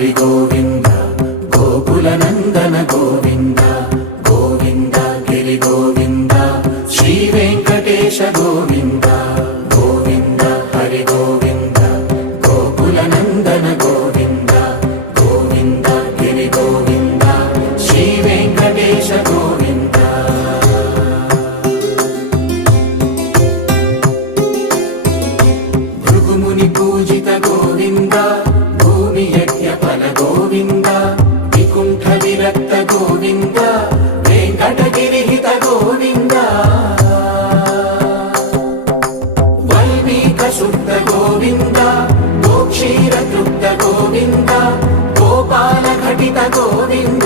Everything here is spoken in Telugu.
హరి గోవింద గోకుల నందన గోవింద గోవింద గిరి గోవింద శ్రీ వెంకటేశ గోవింద గోవింద హరి గోవింద గోకుల నందన గోవింద గోవింద గిరి గోవింద శ్రీ వెంకటేశ గోవింద భృగుముని పూజిత గోవింద భూమి యజ్ఞ ఫల గోవింద వికుంఠ విరక్త గోవింద వెంకటగిరిహిత గోవింద వల్మీక శుద్ధ గోవింద గోక్షీర తృప్త గోవింద గోపాల ఘటిత గోవింద